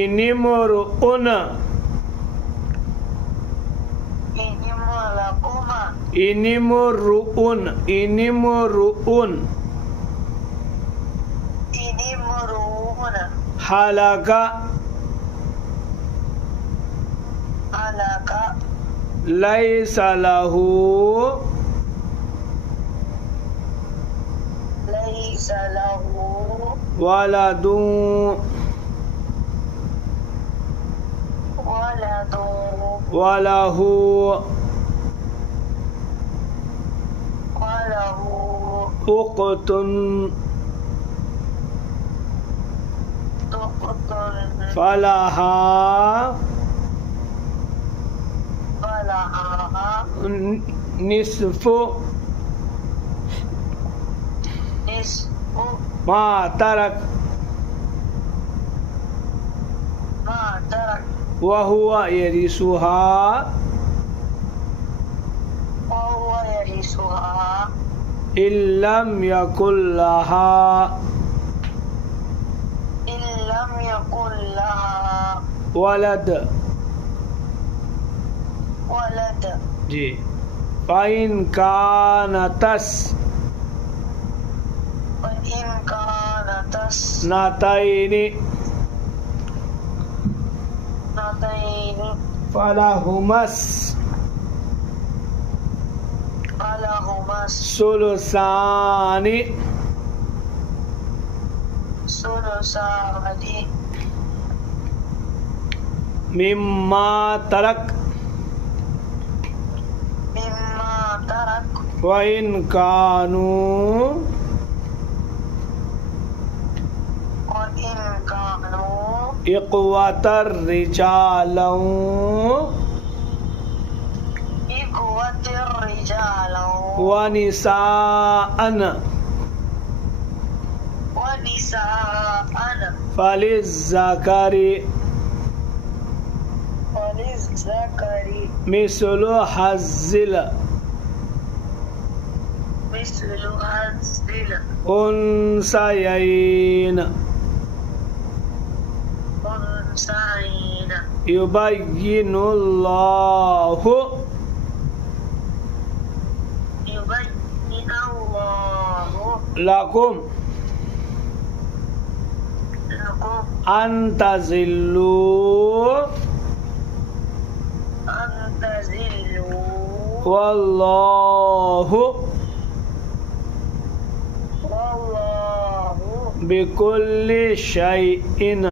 inimru'un inimru'un inimru'un halaka laisa lahu waladun walahu uqtun falaha nisfu ma tarak wa huwa yarisuha illam yakul laha walad जी fine कानतस नाताइनी फलाहुमस सुलसानी मिम्मा तरक वइन कानू इक़्वतर रिजालौ व निसाअन फलिज़्ज़करि मिस्लु हज़्ज़िल उन्सयैन युबय्यिनुल्लाहु लकुम अन तज़िल्लू वल्लाहु बिकुल्लि शैइन